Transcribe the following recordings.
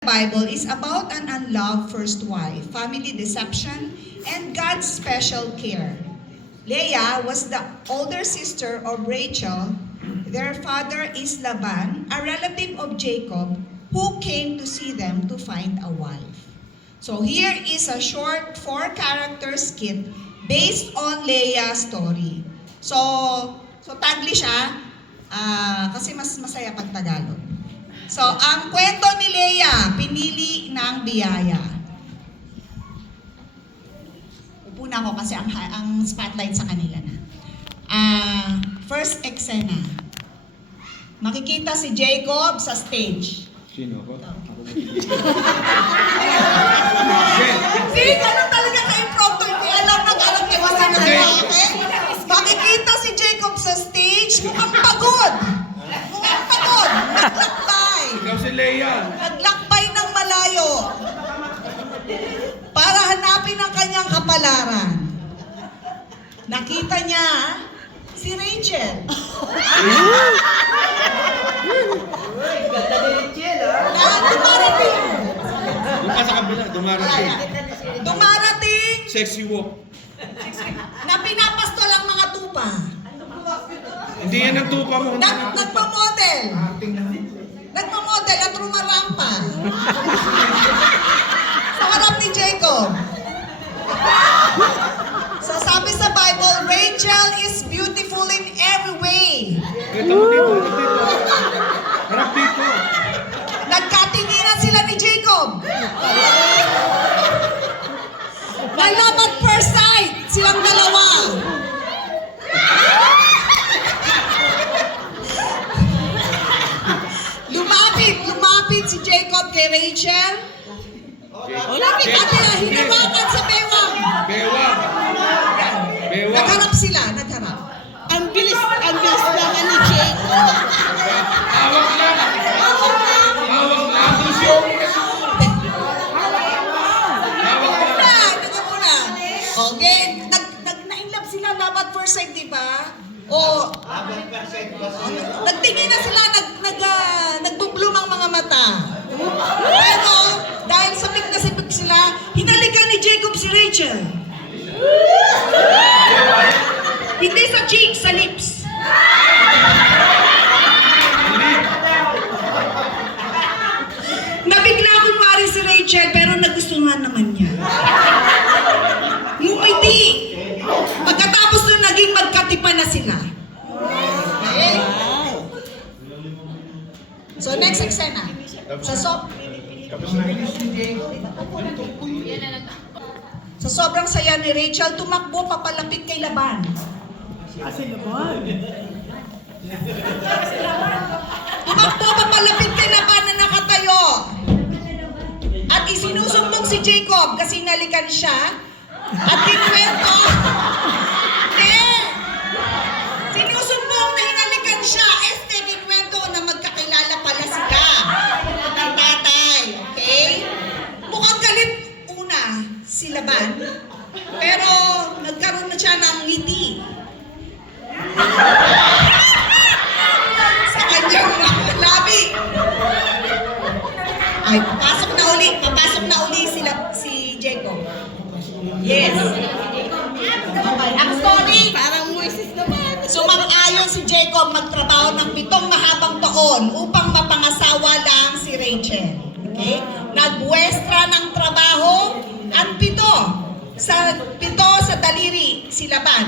Bible is about an unloved first wife, family deception, and God's special care. Leah was the older sister of Rachel. Their father is Laban, a relative of Jacob, who came to see them to find a wife. So here is a short 4-character skit based on Leah's story. So Taglish kasi mas masaya pag Tagalog. So, ang kwento ni Leah, pinili ng biyaya. Upo na ako kasi ang spotlight sa kanila na. First eksena. Makikita si Jacob sa stage. Sino ako? See, ganun talaga ka-impromptu. Hindi alam ni Wasa na okay? Makikita si Jacob sa stage, mukhang pagod. Mukhang pagod. Naglakbay. Ikaw si Leah. Naglakbay ng malayo. Para hanapin ang kanyang kapalaran. Nakita niya si Rachel. Ganda ni Rachel, Na dumarating. Doon ka sa kabila, dumarating. Dumarating Sexy walk. na pinapasto lang mga tupa. Hindi yan ang tupa mo. Nagmamodel. Nagmamodel at rumarampa. Sa harap ni Jacob. So sabi sa Bible, Rachel is beautiful in every way. Ito mo dito, dito. Harap dito. Nagkatinginan sila ni Jacob. May love at first sight silang dalawa. Lumapit si Jacob kay Rachel. At hinawakan sa bewang. Bewang. Bewang. Nagharap sila, nagharap. Ang bilis naman ni Jacob. Hawak lang. Hawak lang. Tusyo. Muna. Okay, na-inlove sila love at first sight, di ba? O, nagtingin na sila, nagbubloom ang mga mata. Pero, dahil sabik na sabik sila, hinalikan ni Jacob si Rachel. Hindi sa cheeks, sa lips. Nabigla kumari si Rachel, pero nagustuhan naman niya. Ngumiti. Pagkatapos nun, naging magkatipa na sila. Okay? So, next eksena. Sa sobrang saya ni Rachel, tumakbo papalapit kay Laban. Tumakbo papalapit kay Laban na nakatayo. At isinusumbong si Jacob kasi nalikan siya. At kinuwento. Sinusumbong na hinalikan siya. Kinuwento na magkakilala pala sila. Ng tatay. Okay? Mukhang galit una si Laban. Pero nagkaroon na siya ng ngiti. Sa kanyang labi. Ay, papasok na uli si Jacob. Yes. Okay, ang story. Parang Moises naman. Sumang-ayon si Jacob magtrabaho ng 7 mahabang taon upang mapangasawa lang si Rachel. Okay? Nagwestra ng trabaho at 7 sa daliri si Laban.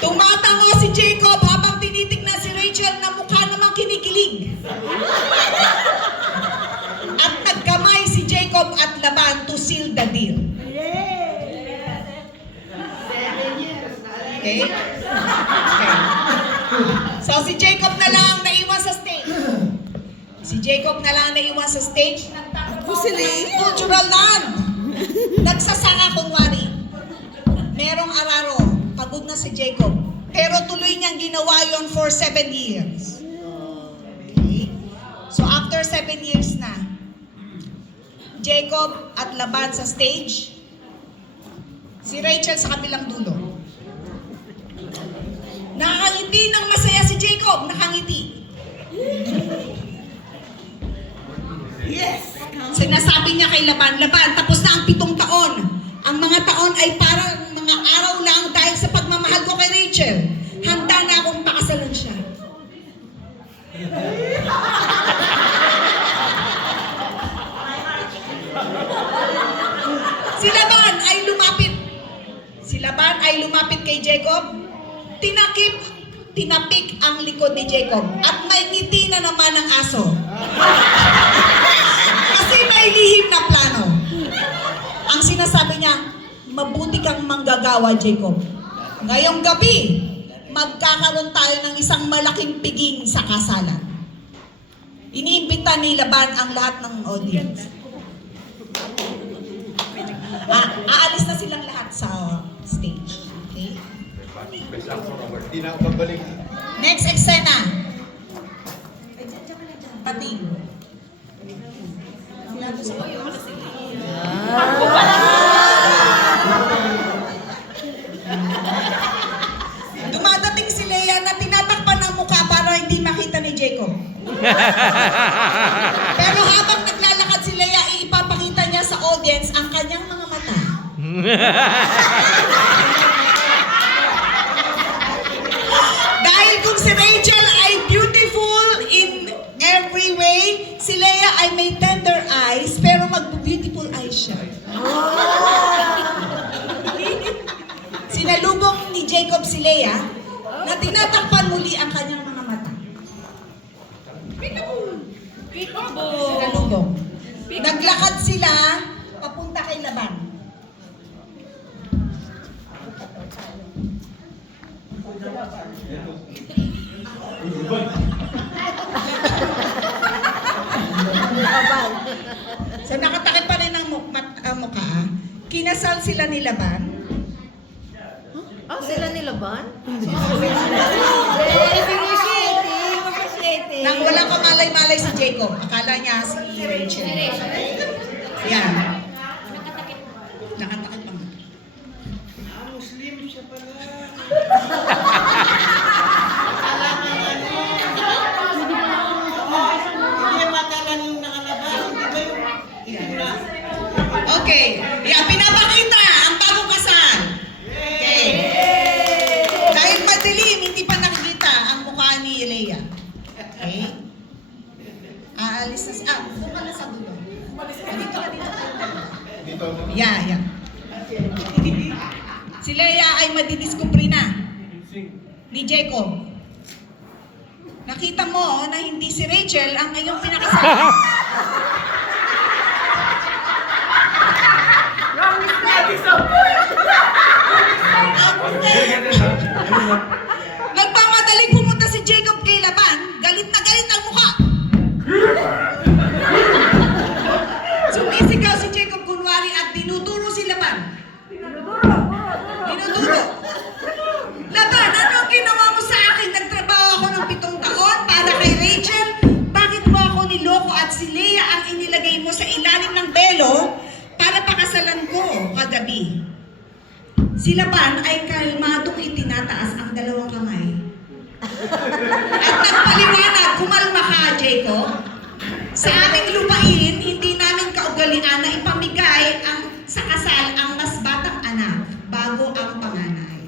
Tumatango si Jacob habang tinitignan si Rachel na mukha namang kinikilig. At nagkamay si Jacob at Laban to seal the deal. Okay? Okay. So si Jacob na lang naiwan sa stage. Cultural land. Nagsasaka kunwari. Merong araro. Pagod na si Jacob. Pero tuloy niyang ginawa yon for 7 years. Okay? So after 7 years na, Jacob at Laban sa stage, si Rachel sa kabilang dulo. Nakangiti ng masaya si Jacob. Nakangiti. Yes. Sinasabi niya kay Laban, Laban, tapos na ang 7 taon. Ang mga taon ay parang mga araw lang dahil sa pagmamahal ko kay Rachel. Handa na akong pakasalan siya. Si Laban ay lumapit kay Jacob. Tinapik ang likod ni Jacob. At may ngiti na naman ang aso. Kasi may lihim na plano. Ang sinasabi niya, mabuti kang manggagawa, Jacob. Ngayong gabi, magkakaroon tayo ng isang malaking piging sa kasalan. Iniimbita ni Laban ang lahat ng audience. Aalis na silang lahat sa stage. Okay? Hindi na ako babalik. Next eksena. Pating. Dumadating si Leia na tinatakpan ng mukha para hindi makita ni Jacob. Pero habang naglalakad si Leia, ipapakita niya sa audience ang kanyang mga mata. Dahil kung si Rachel ay beautiful in every way, si Leia ay may tender eyes, pero mag-beautiful eyes siya. Sinalubong ni Jacob si Leia na tinatakpan muli ang kanyang mga mata. Sinalubong. Naglakad sila papunta kay Laban. So nakatakip pa rin ang mukha. Kinasal sila ni Laban. Oh, sila ni Laban? Nang walang kamalay-malay si Jacob. Akala niya si Rachel. Yan. Nakatakip pa nga. Muslim siya pala. Hindi matalan yung nakalabas. Hindi ba yung... Okay. Yan, pinapakita ang bagong kasal. Okay. Dahil madilim, hindi pa nakikita ang mukha ni Leia. Okay. Aalis na siya. Doon ka na sa dulo. Dito ka dito. Dito. Yeah. Si Leia ay madidiskubre na ni Jacob. Nakita mo na hindi si Rachel ang iyong pinakasalan. Nagpamadaling pumunta si Jacob kay Laban, galit na galit ang mukha. Sumisigaw si Jacob kunwari at dinuduro si Laban. Dinuduro. Laban, ano ang ginawa mo sa akin? Nagtrabaho ako ng 7 taon para kay Rachel. Bakit mo ako niloko at si Leia ang inilagay mo sa ilalim ng belo para pakasalan ko kagabi? Si Laban ay kalmadong itinataas ang 2 kamay. At nagpaliwanag, kumalma ka, Jacob. Sa aming lupain, hindi namin kaugalian na ipamigay sa kasal ang mas batang anak bago ang panganay.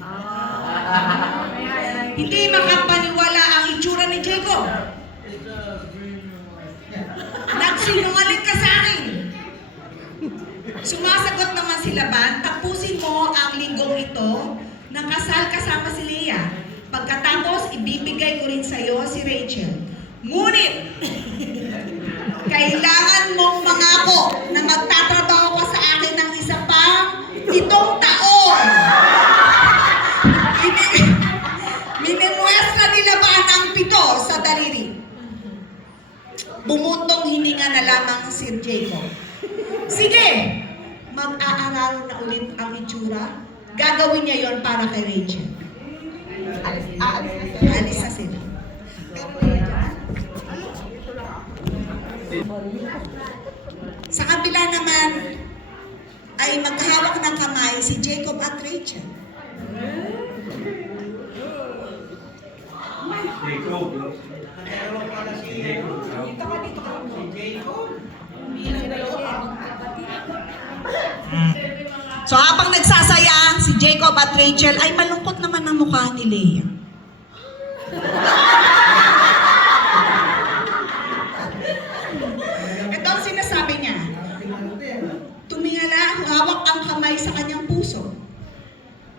Hindi makapaniwala ang itsura ni Jacob. Nagsinungaling ka sa akin. Sumasagot naman si Laban, tapusin mo ang linggong ito ng kasal kasama si Leia. Pagkatapos, ibibigay ko rin sa iyo si Rachel. Ngunit, kailangan mong mangako na magtatrabaho ka sa akin ng isa pang 7 taon. Minimuestra ni Laban ang 7 sa daliri. Bumuntong hininga na lamang si Jacob. Sige, mag-aararo na ulit ang itsura. Gagawin niya yon para kay Rachel. Alis na sila. Sa kabila naman ay maghahawak ng kamay si Jacob at Rachel. So habang nagsasaya si Jacob at Rachel, ay malungkot naman ang mukha ni Leah. Ito ang sinasabi niya. Tumingala, hawak ang kamay sa kanyang puso.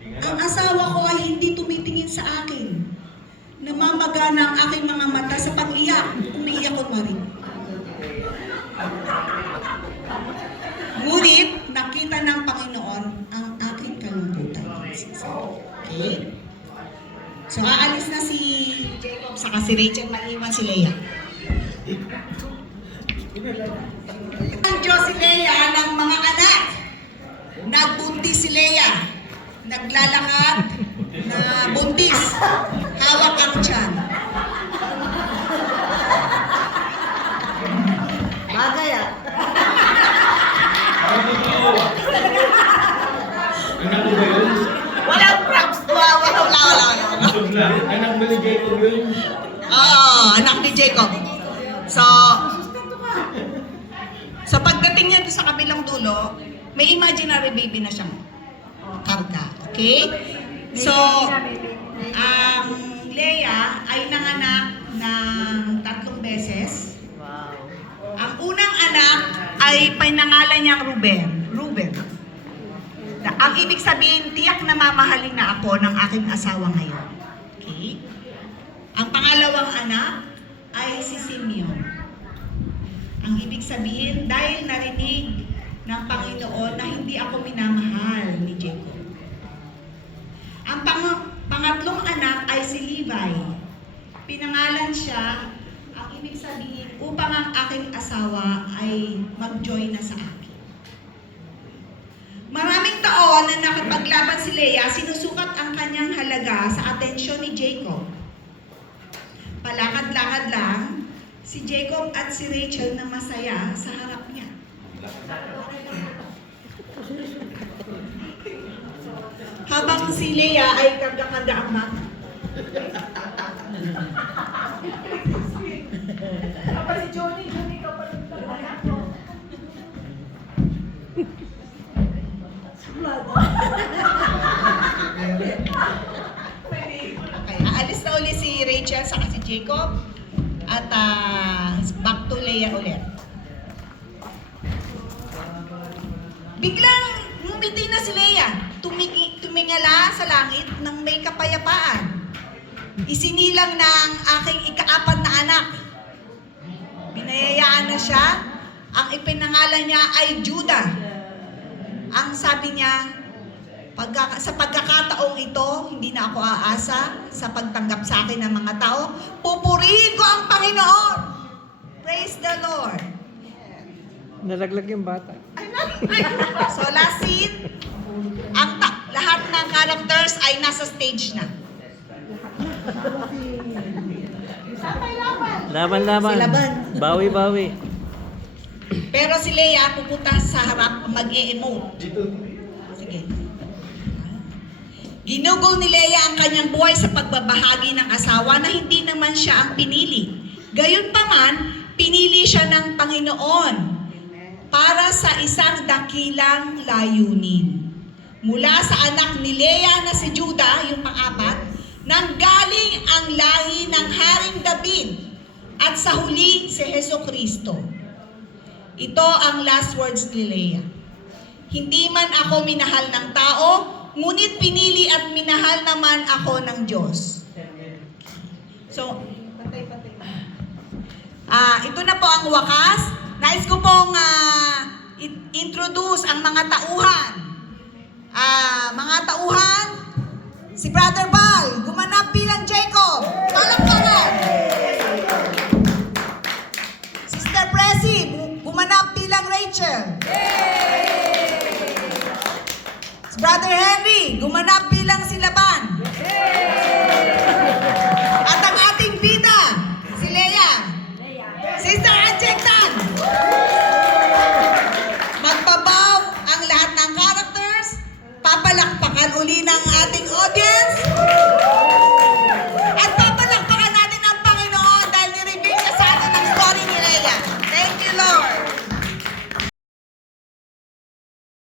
Ang asawa ko ay hindi tumitingin sa akin. Namamagana ang aking mga mata sa pag-iyak. Umiiyak ko na rin. Ngunit, nakita ng Panginoon ang aking kalungkutan. Okay? So, aalis na si Jacob saka si Rachel, maliwan si Leah. Ang Diyos si Leah ng mga anak. Nagbuntis si Leah. Naglalakad na buntis. Hawak ang tiyan. Bagay ah. Anak mo ba yun? Walang props. Wala. Anak mo ni Jacob yun? Oo, anak ni Jacob. So pagdating niya doon sa kabilang dulo, may imaginary baby na siyang karga. Okay? So, ang Leah ay nanganak ng 3 beses. Wow. Ang unang anak ay pinangalan niyang Ruben. Ang ibig sabihin, tiyak na mamahalin na ako ng aking asawa ngayon. Okay? Ang pangalawang anak ay si Simeon. Ang ibig sabihin, dahil narinig ng Panginoon na hindi ako minamahal ni Jacob. Ang pangatlong anak ay si Levi. Pinangalan siya, ang ibig sabihin, upang ang aking asawa ay mag-join na sa akin. Maraming taon na nakipaglaban si Leah, sinusukat ang kanyang halaga sa atensyon ni Jacob. Palakad-lakad lang, si Jacob at si Rachel na masaya sa harap niya. Habang si Leah ay karga-karga ang mama. Kapag si Johnny ka pa rin Okay, aalis na uli si Rachel saka si Jacob at back to Leah ulit. Biglang ngumiti na si Leah, tumingala sa langit ng may kapayapaan. Isinilang ng aking ika-4 na anak. Binayayaan na siya, ang ipinangalan niya ay Judah. Ang sabi niya, sa pagkakataong ito, hindi na ako aasa sa pagtanggap sa akin ng mga tao. Pupurihin ko ang Panginoon. Praise the Lord. Nalaglag yung bata. So last scene, lahat ng characters ay nasa stage na. Laban. Si Laban. Bawi. Pero si Leah pupunta sa harap mag-e-emote. Sige. Ginugol ni Leah ang kanyang buhay sa pagbabahagi ng asawa na hindi naman siya ang pinili. Gayunpaman, pinili siya ng Panginoon para sa isang dakilang layunin. Mula sa anak ni Leah na si Judah, yung pang-4, nanggaling ang lahi ng Haring David at sa huli si Hesukristo. Ito ang last words ni Leah. Hindi man ako minahal ng tao, ngunit pinili at minahal naman ako ng Diyos. So, ito na po ang wakas. Nais ko pong introduce ang mga tauhan. Mga tauhan, si Brother Bal,